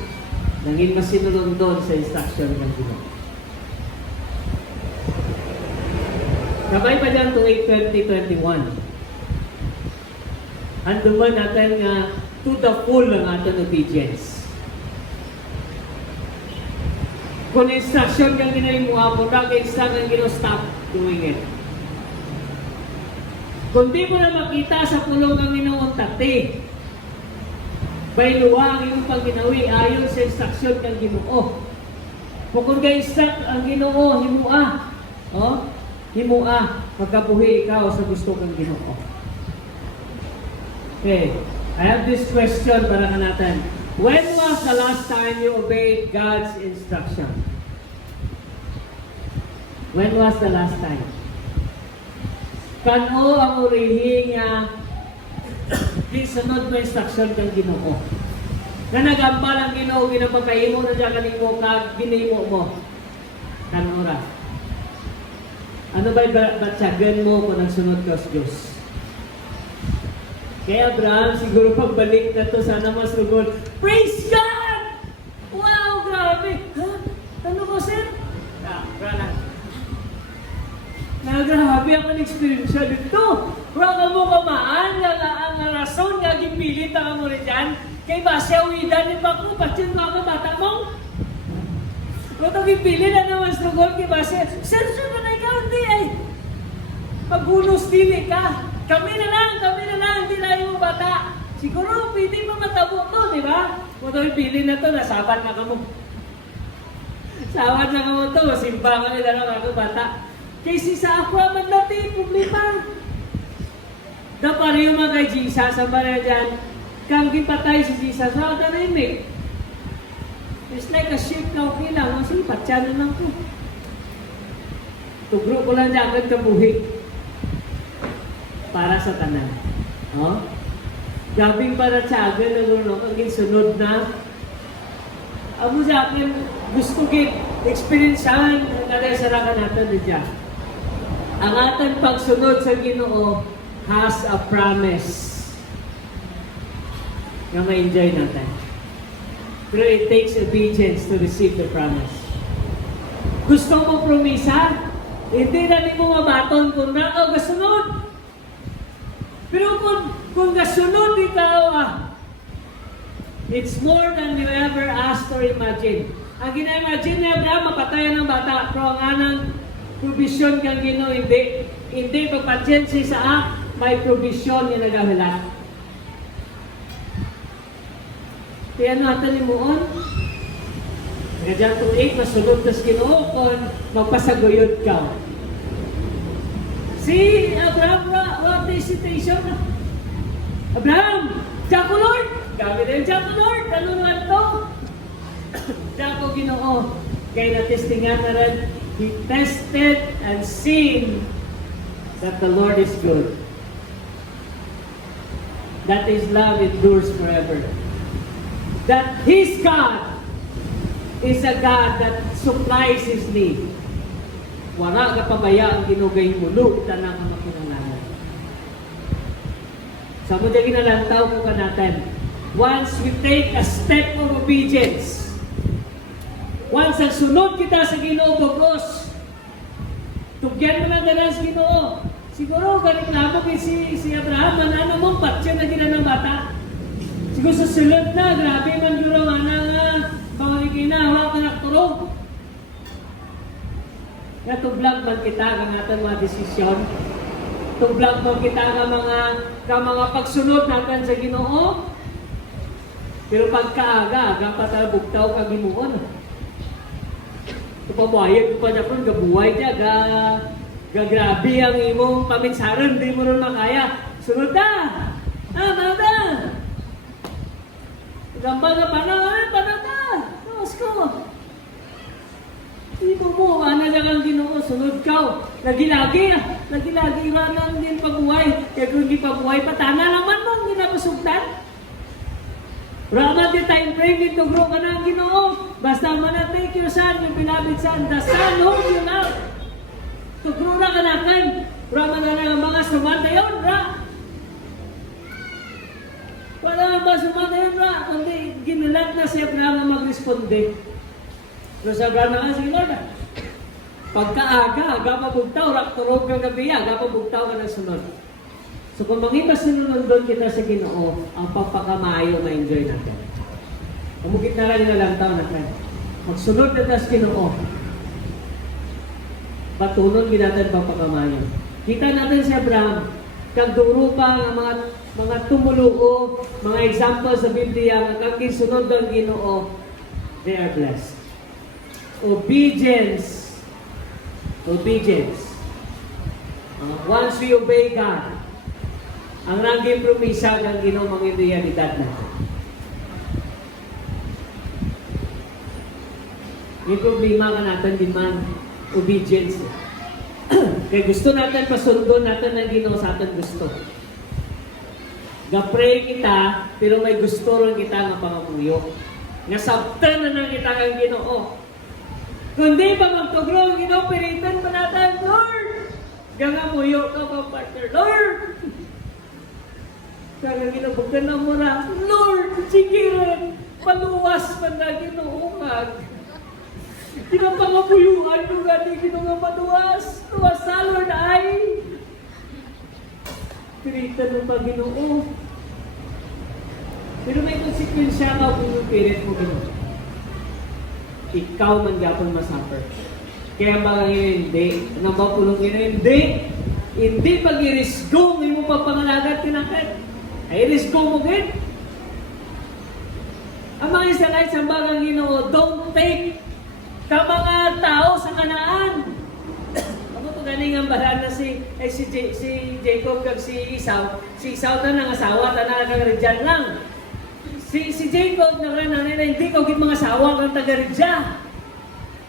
Nangin masinulong doon sa instruction ng Ginoo. Kabay pa dyan to 8:20:21. Ando man natin nga to the full ng ating obedience. Kung instruction kang ginayin mo nga po, nag-instruct kang stop doing it. Kung di mo na makita sa pulong kang ginoong tati, by luwang yung pang ginawi, ayon sa instruction kang Ginoo. Kung ka-instruct ang Ginoo, himua. Oh? Himua, magkabuhi ikaw sa gusto kang Ginoo. Okay, I have this question para ka natin. When was the last time you obeyed God's instruction? When was the last time? Kano ang urihi nga di sunod mo instruction kang Ginoo? Na nagambal ang Ginoo, ginapagkaimo na dyan kanimo kag ginimo mo. Kanora. Ano ba'y batsagan mo kung nagsunod ka sa Diyos? Kaya Abraham, siguro pagbalik na to, sana mas lugod. Praise God! Wow, grabe! Ha? Ano ko, sir? Grabe. Grabe ang experience dito. Grabe mo kamaan, ang rason nga gipilit ang mo rin dyan. Kay Basya, uwidan ni Baku, patsin mo ako bata mo. Kung gipilit na naman sa lugod kay Basya, sir, na ikaw, hindi ay. Pagulos dili ka. Kami na lang, hindi na yung bata. Siguro, pwede pa matabo to, di ba? Kung ito pili na to, nasabat na ka mo. Sabat na ka mo to, simba ka nila ng ako bata. Kasi sa ako man natin, problema. Da pareho mga kay Jesus, ang pareho dyan, kang gipatay si Jesus, wala ka na imig. It's like a sheep na okay lang, sige, patyanan lang ko. Tugro ko lang dyan agad kabuhi. Para sa tanan. Oh? Gabing para sa akin, nagulong, ang sunod na. Amo sa akin, gusto kit experiencean ang kadasarakan natin dyan. Ang ating pagsunod sa Ginoo has a promise na ma-enjoy natin. Pero it takes obedience to receive the promise. Gusto mo promisa? Hindi na mo mabaton kung na gasunod. Pero kung gasunod ikaw, it's more than you ever asked or imagine. Ang gina-imagine na Abraham, mapatayan ng bata. Pero ang anang provision kang Ginoo, hindi. Hindi pagpatyensi sa may provision yung nagahilat. Kaya natin imuon. Kaya kung 8, masunod na sa Ginoo kung magpasaguyod ka. Si Abraham, what is situation? Abraham, Jaco Lord! Kami din, Jaco Lord! Ano naman to? Jaco Ginoo. Kaya natestingan na rin, he tested and seen that the Lord is good. That His love endures forever. That His God is a God that supplies His need. Wala ka pabaya ang ginugay mulo, tanang ang makinangalan. Sa mo dyan ginalantaw ko ka natin. Once we take a step of obedience, once ang sunod kita sa Ginoo Bogos, tugyan mo na ganang sa Ginoo. Siguro, gariklamo si Abraham, manano mong patsya na ginanang bata. Siguro sa sulod na, grabe man duro nga pangalikin na, ka nakturog. Natublag man kita ang natin mga desisyon. Tublag man kita ang mga pagsunod natin sa Ginoo. Pero pagkaaga, patalbugtaw ka Ginoo. Pabuhayan ko pa na kung gabuhay niya, gagrabe ang imong paminsaran, di mo rin makaya. Sunod na! Mada! Gamba na panata! Tawas ko! Dito mo, ana na kang Ginoo, sunod ka. Lagi-lagi iwanan din pagbuhay. Kaya kung hindi pagbuhay, patana naman mo, hindi na masugtan. Rama di time frame, dito bro ka na ang Ginoo. Basta man na take your son, yung beloved son, the son whom you love. Tugro na ka natin. Rama na ang mga sumanda yun, ra. Wala ang mga sumanda yun, ra. Kundi ginilat na si Abraham na mag-responde. Pero sa Abraham na nga, sige Lord, pagkaaga, agapabugtaw, rakturog kang gabi, agapabugtaw ka ng sunod. So kung mangipas sinunod doon kita sa Ginoo, ang pagpakamayo ma-enjoy natin. Umugit na lang yung lantaw natin. Magsunod na sa Ginoo. Patunon natin pagpakamayo. Kita natin si Abraham, kagduro pa ng mga tumuluo, mga examples sa Biblia, ang sunod ng Ginoo, they are blessed. Obedience. Once we obey God, ang naging promisa ng Ginoo mga realidad natin. Yung problema ka natin din man, obedience. Kaya gusto natin pasundo natin ng Ginoo sa atin gusto. Ga-pray kita, pero may gusto rin kita nga pangamuyo. Nasabtan na nang kita kang Ginoo. Kundi pa magtugro ang Ginoo, piritan pa natin, Lord! Gangamuyo ka pa, partner, Lord! Kaya ginabagkan na mo na, Lord, sige rin, paluwas pa na Ginoo. Kinapangapuyuan ko gani Ginoo paluwas. Luwas sa Lord ay. Piritan mo pa Ginoo. Pero may konsekwensya ka kung pirit mo Ginoo. Ikaw man gyapon masuffer. Kaya ba hindi? Ano ba pulong hindi? Hindi pag-irisgo, may mo pagpangalagat tinakit. Ay, irisgo mo gin. Ang mga Israelites ang bagang Ginoo, don't take ka mga tao sa Kanaan. Ano to ginambalan na si Jacob kag si Esau na nangasawa, tanan kag lang. Si Jacob na nanay na hindi ka mga asawa kang taga-Ridya.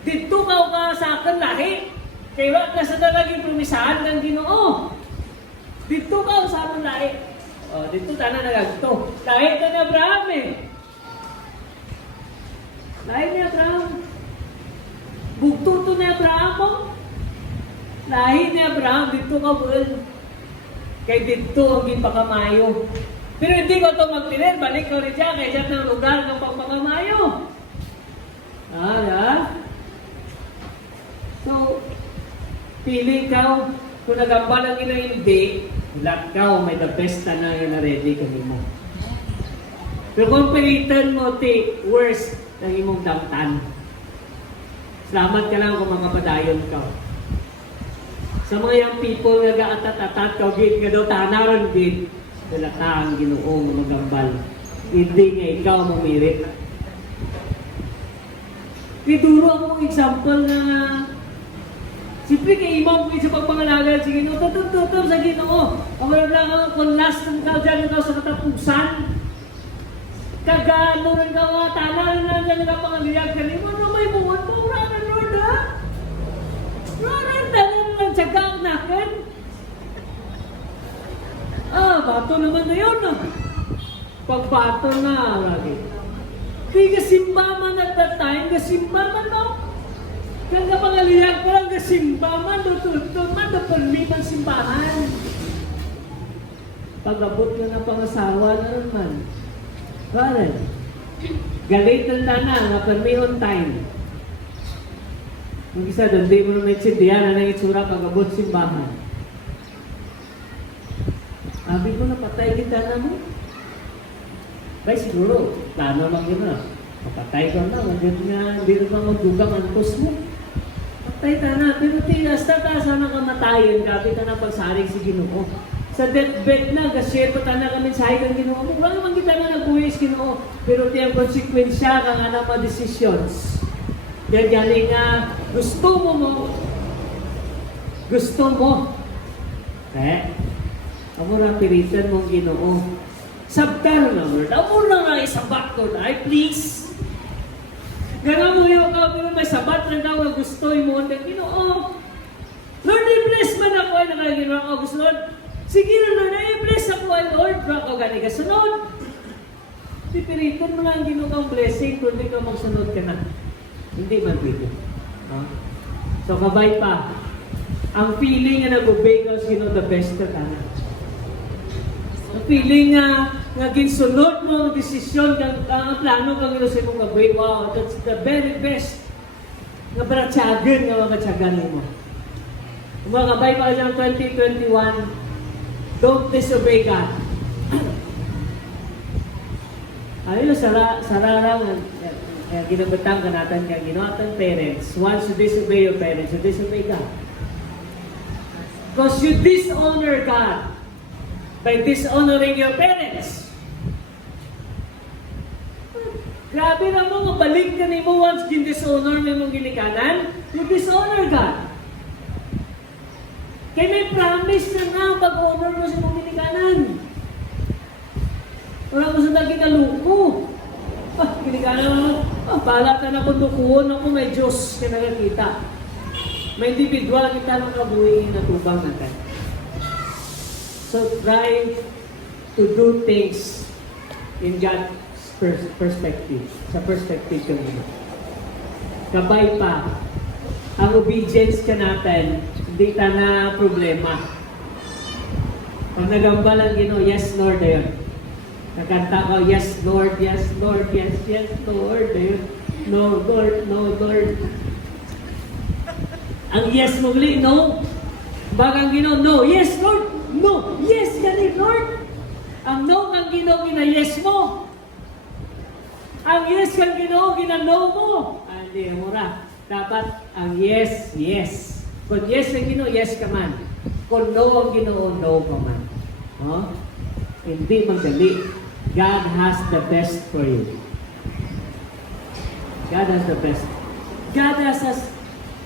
Dito ka sa akin lahi. Kaya ka sa nalaging promisahan ng Ginoo. Dito ka sa akin lahi. O, dito tanan nagagto. Lahi ka ni Abraham eh. Lahi ni Abraham. Bugto to ni Abraham mo. Lahi ni Abraham, dito ka buwan. Kaya dito ang ginpakamayo. Pero hindi ko ito magpilit, balik ko rin dyan, kaya dyan ng lugar ng pagpapamayo. So, pili ikaw, kung nagambal ang ina hindi, lahat ka, may the best na yun na ready kami mo. Pero kung pilitan mo, worst ng imong damtan. Salamat ka lang kung mga padayon ka. Sa mga young people, nag-aatat-atat ka, gid ka daw, tanaran gid. Dala ka ang Ginoong magambal. Hindi nga ikaw mamirit. Iduro akong example na siyempre kay imam ko sa pagpangalaga sa Ginoo. Tutup sa Ginoo. Ang wala lang ako kung last ng tao dyan ikaw sa katapusan. Kagano rin ka mga tanan na dyan nga pangaliyag ka rin. Ano may buwan mo? Wala na Lord ha? Wala na lang tsaga ang nakin. Bato naman na yun. Pagbato na lagi. Kaya kasimba man at that time, kasimba man no? Kaya pangaliyag ko lang kasimba man, tututun man, napermitan simbahan. Pag-abot ka ng pangasawa na naman. Karen, galit na nga, permi on time. Yung isa doon, di mo naman itsindihan na itsura pag-abot simbahan. Sabi ko na patay kita na mo. Bay siguro, plano lang yun na. Papatay ko na, hindi naman magdugang antos mo. Patay ka na, pero tinasta ka, sana kamatayin ka, ka na pagsaring si Ginoo. Sa deathbed na, gasyerto ka na kami sa hikang Ginoo. Wala naman kita na nag-uwis Ginoo. Pero tiyang konsekwensya ka nga ng mga decisions. Yan galing nga, gusto mo. Amo na pilitan mong Ginoo. Sabtan na, Lord. Amo na nga isabat ko na, please. Gana mo yung pero may sabat na daw na gusto mo. Ginoo. Lord, i-bless man ako ay nakaginawa ko. Gusto, Lord, sige na, Lord, i-bless ako ay Lord. Baka ako gani ka sunod. Pipilitan mo lang Ginoo kang blessing kung hindi ka magsunod ka na. Hindi man dito. So, kabay pa. Ang feeling na nag-obey ka sa Ginoo, the best ka na. Ang feeling nga ginsunod mo ang desisyon, ang plano kang ino sa imong gabay, wow, that's the very best nga baratsagan nga mga tsagan mo. Kung mga kabay pa ng 2021, don't disobey God. Ayun, sararang ginabutang ka natin kaya ginoatan parents. Once you disobey your parents, you disobey God. Because you dishonor God by dishonoring your parents. Grabe na mo, mabalik ka ni mo once gin-dishonor mo mong ginikanan, you dishonor God. Kaya may promise na nga pag-honor mo sa mong ginikanan. Wala mo sa daging kaluko. Ginikanan mo, pala ka na kung dukuhon ako, may Diyos ka nakakita. May individual kita ng kabuhi na tubang natin. So try to do things in God's perspective. Sa perspective ka muna. Kabay pa, ang obedience ka natin, hindi ka na problema. Pag nagambal ang Ginoo, yes Lord, ayun. Nakanta ko, yes Lord, yes Lord, yes, yes Lord, ayun. No Lord, no Lord. Ang yes mo uli, no. Bagang Ginoo, no, yes Lord. No, yes, ganit, Lord. Ang no kang Ginoo, gina-yes mo. Ang yes kang Ginoo, gina-no mo. Hindi, mura. Dapat ang yes, yes. Kung yes ang Ginoo, yes ka man. Kung no ang Ginoo, no ka man. Hindi magdali. God has the best for you. God has the best. God has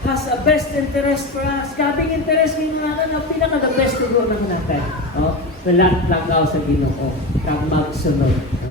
has a best interest for us. Gabing interest kayo natin, ang pinaka-the best to do natin. No? Lahat lang daw sa Ginoo. Kang magsunod.